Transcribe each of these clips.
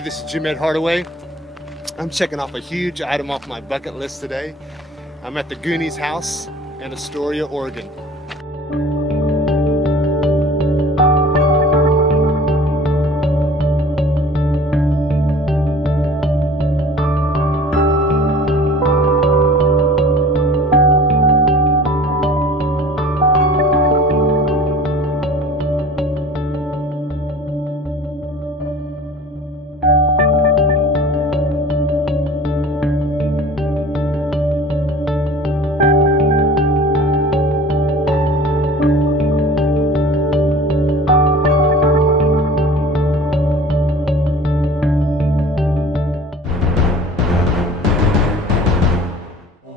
everybody, this is Jim Ed Hardaway. I'm checking off a huge item off my bucket list today. I'm at the Goonies house in Astoria, Oregon.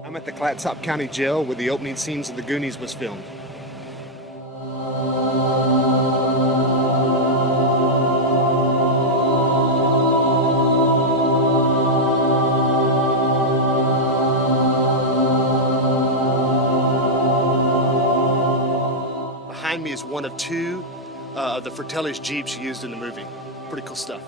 I'm at the Clatsop County Jail where the opening scenes of the Goonies was filmed. Behind me is one of two of the Fratelli's Jeeps used in the movie. Pretty cool stuff.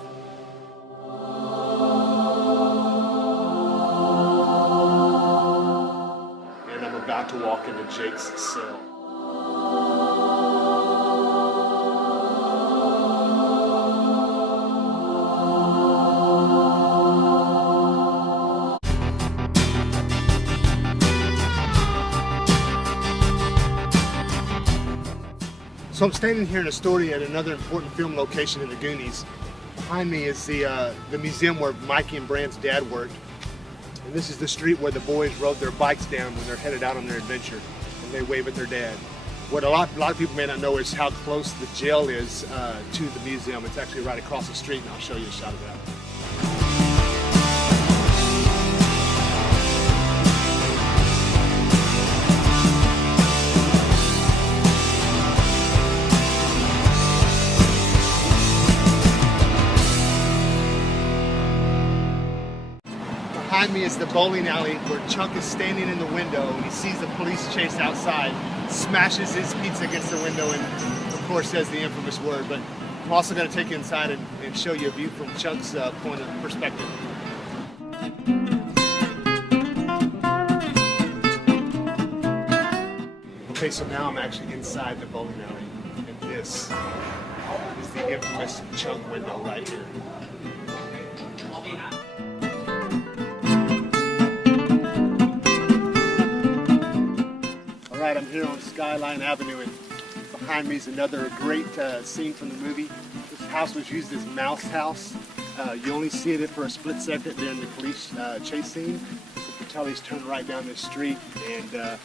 About to walk into Jake's cell. So I'm standing here in Astoria at another important film location in the Goonies. Behind me is the museum where Mikey and Bran's dad worked. And this is the street where the boys rode their bikes down when they're headed out on their adventure, and they wave at their dad. What a lot of people may not know is how close the jail is to the museum. It's actually right across the street, and I'll show you a shot of that. Behind me is the bowling alley where Chuck is standing in the window and he sees the police chase outside, smashes his pizza against the window, and of course says the infamous word. But I'm also going to take you inside and show you a view from Chuck's point of perspective. Okay, so now I'm actually inside the bowling alley, and this is the infamous Chuck window right here. Alright, I'm here on Skyline Avenue, and behind me is another great scene from the movie. This house was used as Mouse House. You only see it for a split second during the police chase scene. The Fratellis turn right down this street, and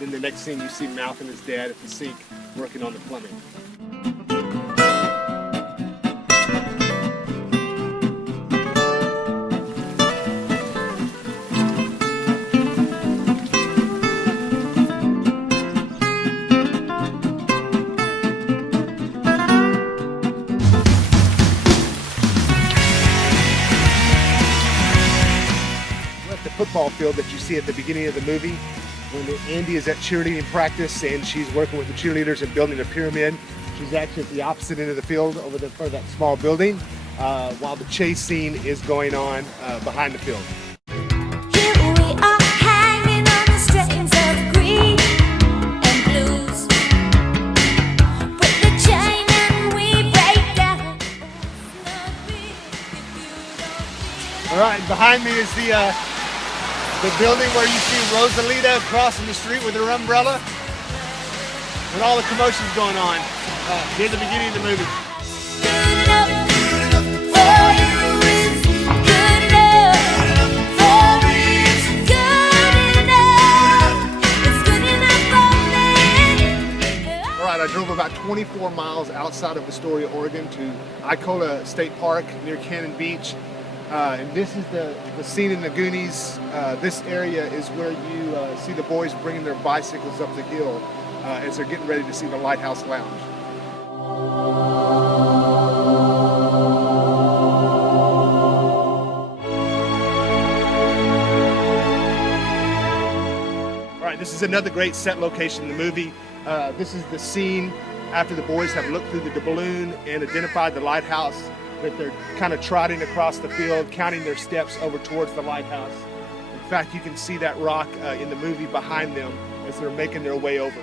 then the next scene you see Mouth and his dad at the sink working on the plumbing. Football field that you see at the beginning of the movie when Andy is at cheerleading practice and she's working with the cheerleaders and building a pyramid. She's actually at the opposite end of the field over there for that small building while the chase scene is going on behind the field. Here we are hanging on the strings of the green and blues. Put the chain and we break down. All right, behind me is the building where you see Rosalita crossing the street with her umbrella and all the commotion's going on near the beginning of the movie. Good enough for you is good enough for me. It's good enough. It's good enough for me. All right, I drove about 24 miles outside of Astoria, Oregon to Icola State Park near Cannon Beach. And this is the scene in the Goonies. This area is where you see the boys bringing their bicycles up the hill as they're getting ready to see the Lighthouse Lounge. All right, this is another great set location in the movie. This is the scene after the boys have looked through the balloon and identified the lighthouse. but they're kind of trotting across the field, counting their steps over towards the lighthouse. In fact, you can see that rock in the movie behind them as they're making their way over.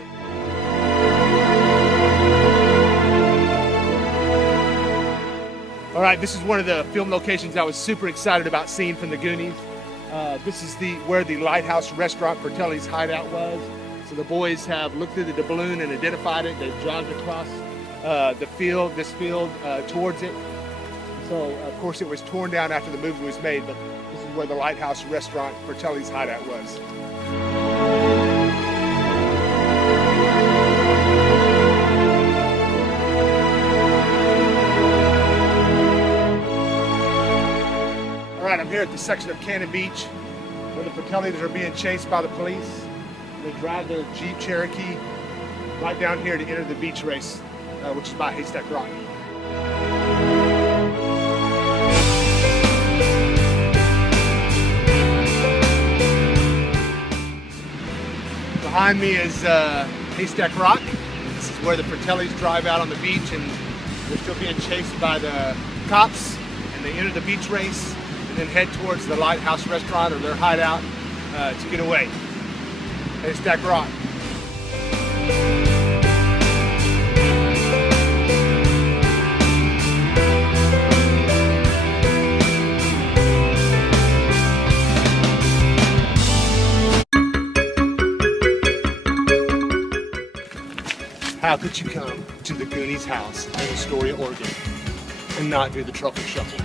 All right, this is one of the film locations I was super excited about seeing from the Goonies. This is where the Lighthouse Restaurant Fratelli's hideout was. So the boys have looked through the doubloon and identified it. They've jogged across this field towards it. So of course it was torn down after the movie was made, but this is where the Lighthouse Restaurant Fratelli's hideout was. All right, I'm here at the section of Cannon Beach where the Fratellis are being chased by the police. They drive their Jeep Cherokee right down here to enter the beach race, which is by Haystack Rock. Behind me is Haystack Rock. This is where the Fratellis drive out on the beach, and they're still being chased by the cops, and they enter the beach race and then head towards the Lighthouse Restaurant or their hideout to get away. Haystack Rock. How could you come to the Goonies house in Astoria, Oregon and not do the truffle shuffle?